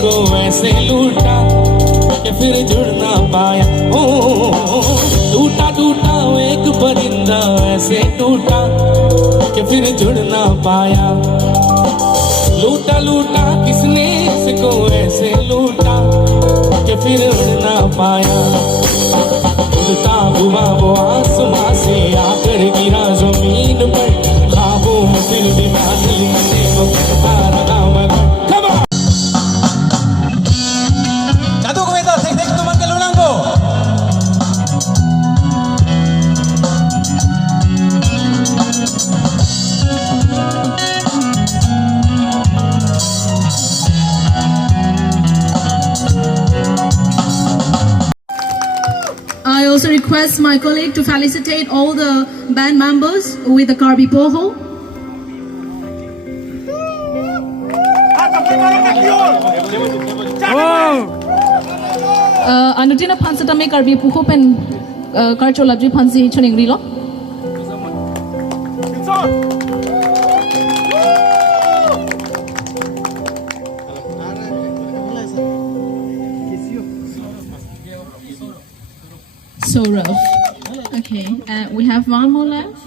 को ऐसे लूटा कि फिर जुड़ ना पाया। ओ टूटा टूटा एक परिंदा ऐसे टूटा कि फिर जुड़ ना पाया। लूटा लूटा किसने इसको ऐसे लूटा कि फिर उड़ ना पाया। उड़ता हुआ वो आसमां से आकर गिरा जमीन पर, ख्वाबों में फिर भी बादल बने वो आ रहा मगर। Satu komentar, tek-tek teman kelulang ko. I also request my colleague to felicitate all the band members with the Karbi Poho. Anutina Pansatame Karbi Poho pen Karcholadri Pansi Chuning Rilo. So rough. Okay, we have one more left.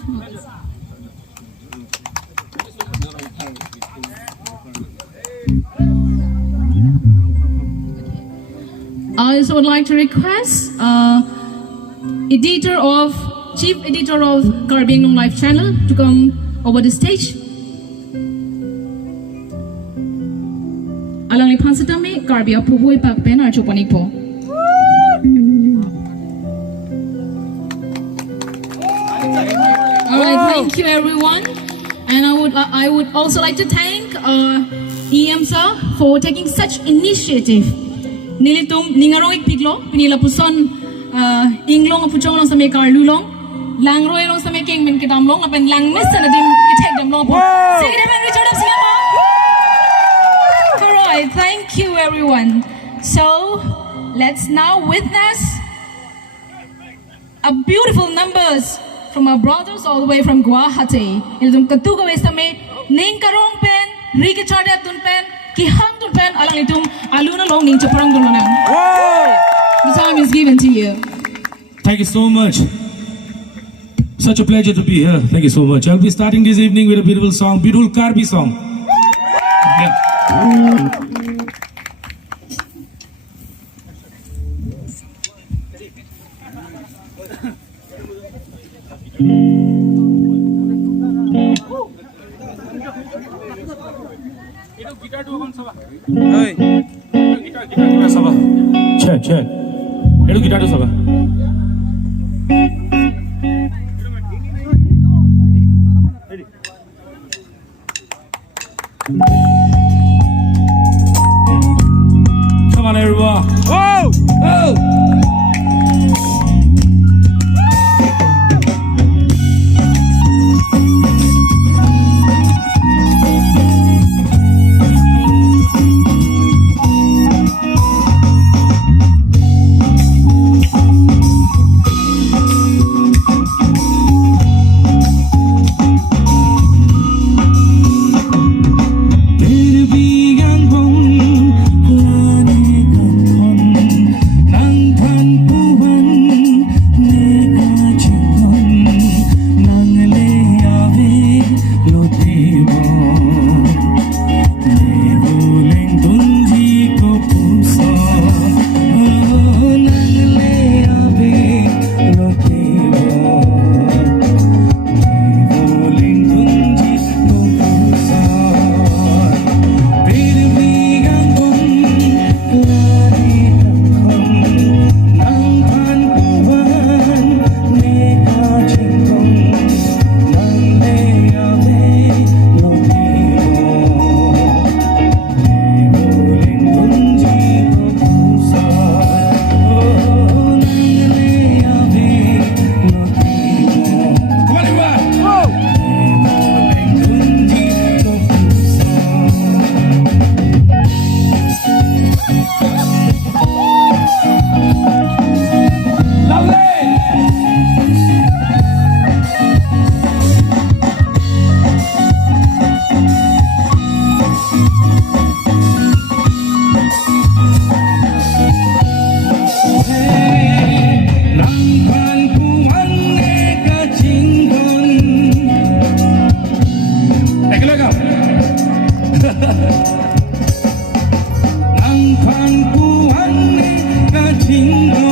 I also would like to request Chief Editor of Karbi Angbong Live Channel to come over the stage. Alang ni pansatame Karbi apuhui pakpen archopanik po. Alright, thank you everyone, and I would also like to thank EM sir for taking such initiative. Nilitum ningarong ikpiglo pinila puson inglong apuchong long sa may karlulong langroy long sa may king min kitamlong apen langmis sa nadim kitek damlong po. Sige naman Richard of Singapore. Alright, thank you everyone. So let's now witness a beautiful numbers from our brothers all the way from Guwahati. Ilum katuga wesame ning karong pen, rike chade tun pen, kihang tun pen, alang itum aluna long ning chaparang tun manang. The time is given to you. Thank you so much. Such a pleasure to be here. Thank you so much. I'll be starting this evening with a beautiful song, beautiful Karbi song. Yeah. Check. Edu guitar tu saba. Come on, everyone. Whoa! Oh! Pirbi Angbong lane kanthon nang Nang phan ku an ni ka ching